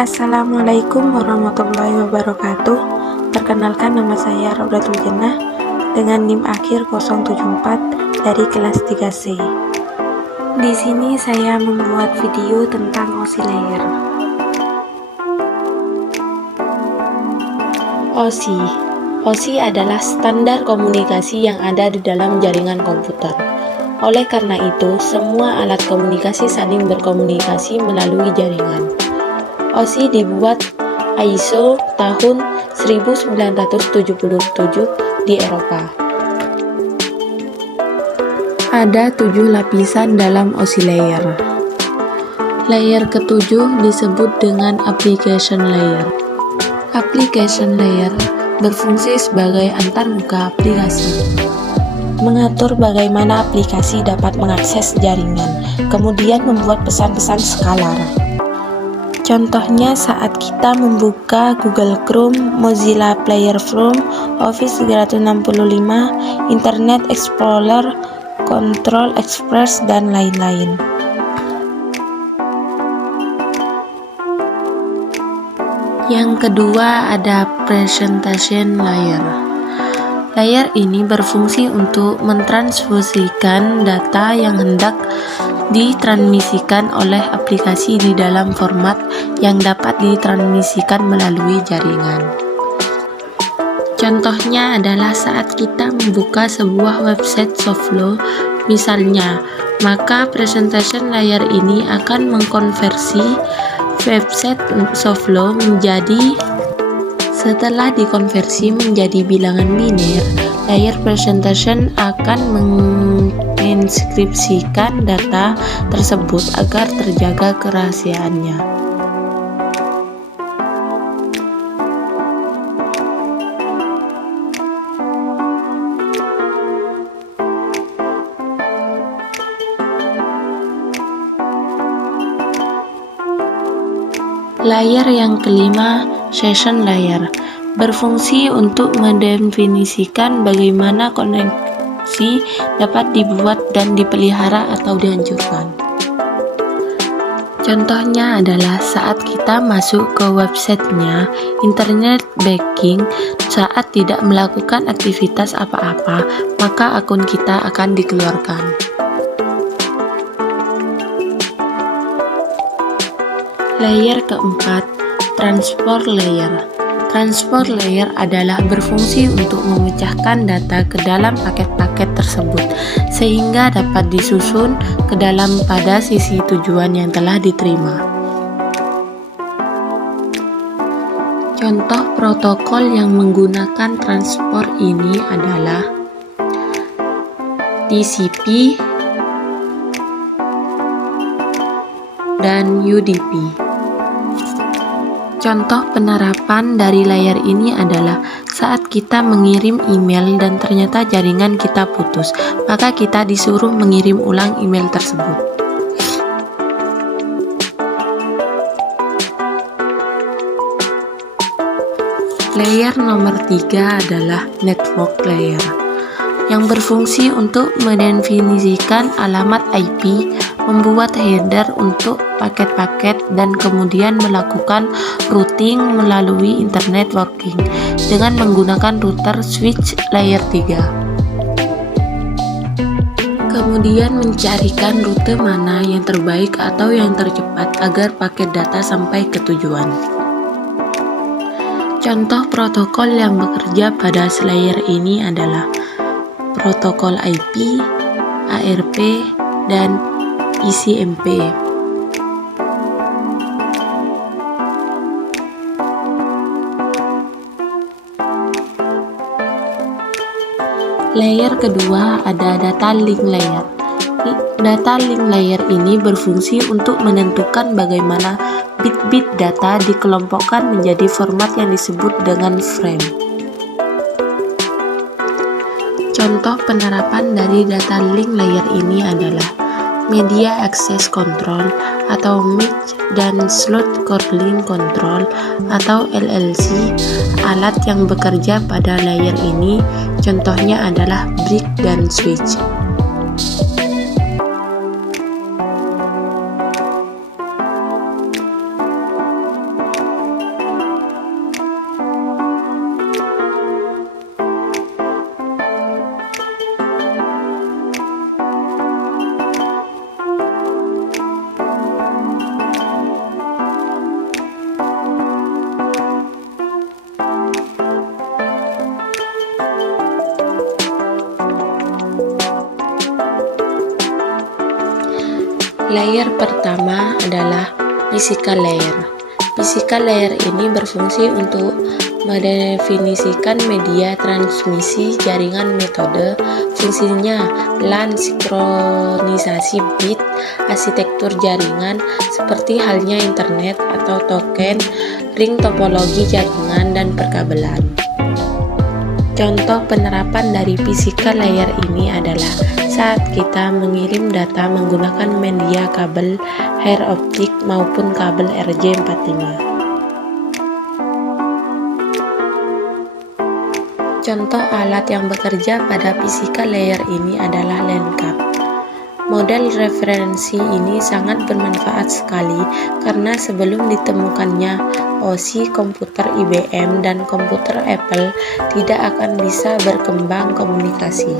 Assalamualaikum warahmatullahi wabarakatuh. Perkenalkan, nama saya Raudatul Jannah dengan NIM akhir 074 dari kelas 3C. Di sini saya membuat video tentang OSI layer. OSI adalah standar komunikasi yang ada di dalam jaringan komputer. Oleh karena itu, semua alat komunikasi saling berkomunikasi melalui jaringan. OSI dibuat ISO tahun 1977 di Eropa. Ada 7 lapisan dalam OSI layer. Layer ke-7 disebut dengan application layer. Application layer berfungsi sebagai antarmuka aplikasi, mengatur bagaimana aplikasi dapat mengakses jaringan, kemudian membuat pesan-pesan skalar. Contohnya saat kita membuka Google Chrome, Mozilla Firefox, Office 365, Internet Explorer, Control Express, dan lain-lain. Yang kedua ada presentation layer. Layer ini berfungsi untuk mentransfusikan data yang hendak ditransmisikan oleh aplikasi di dalam format yang dapat ditransmisikan melalui jaringan. Contohnya adalah saat kita membuka sebuah website Softflow misalnya, maka presentation layer ini akan mengkonversi website Softflow menjadi, setelah dikonversi menjadi bilangan biner, layer presentation akan menginskripsikan data tersebut agar terjaga kerahasiaannya. Layer yang kelima, session layer, berfungsi untuk mendefinisikan bagaimana koneksi dapat dibuat dan dipelihara atau dihancurkan. Contohnya adalah saat kita masuk ke websitenya, internet banking, saat tidak melakukan aktivitas apa-apa, maka akun kita akan dikeluarkan. Layer keempat, transport layer. Transport layer adalah berfungsi untuk memecahkan data ke dalam paket-paket tersebut sehingga dapat disusun ke dalam pada sisi tujuan yang telah diterima. Contoh protokol yang menggunakan transport ini adalah TCP dan UDP. Contoh penerapan dari layer ini adalah saat kita mengirim email dan ternyata jaringan kita putus, maka kita disuruh mengirim ulang email tersebut. Layer nomor 3 adalah network layer, yang berfungsi untuk mendefinisikan alamat IP, membuat header untuk paket-paket, dan kemudian melakukan routing melalui internet working dengan menggunakan router switch layer 3. Kemudian mencarikan rute mana yang terbaik atau yang tercepat agar paket data sampai ke tujuan. Contoh protokol yang bekerja pada layer ini adalah protokol IP, ARP, dan ICMP. Layer kedua ada data link layer. Data link layer ini berfungsi untuk menentukan bagaimana bit-bit data dikelompokkan menjadi format yang disebut dengan frame. Contoh penerapan dari data link layer ini adalah Media Access Control atau MAC dan Slot Coupling Control atau LLC, alat yang bekerja pada layer ini. Contohnya adalah brick dan switch. Layer pertama adalah physical layer. Physical layer ini berfungsi untuk mendefinisikan media transmisi jaringan metode, fungsinya LAN, sinkronisasi bit, arsitektur jaringan seperti halnya internet atau token, ring topologi jaringan, dan perkabelan. Contoh penerapan dari physical layer ini adalah saat kita mengirim data menggunakan media kabel air optik maupun kabel RJ45. Contoh alat yang bekerja pada physical layer ini adalah LAN card. Model referensi ini sangat bermanfaat sekali karena sebelum ditemukannya OSI, komputer IBM dan komputer Apple tidak akan bisa berkembang komunikasi.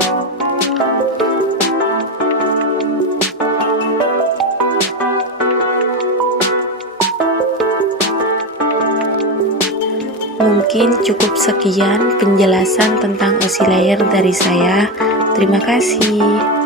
Mungkin cukup sekian penjelasan tentang OSI layer dari saya. Terima kasih.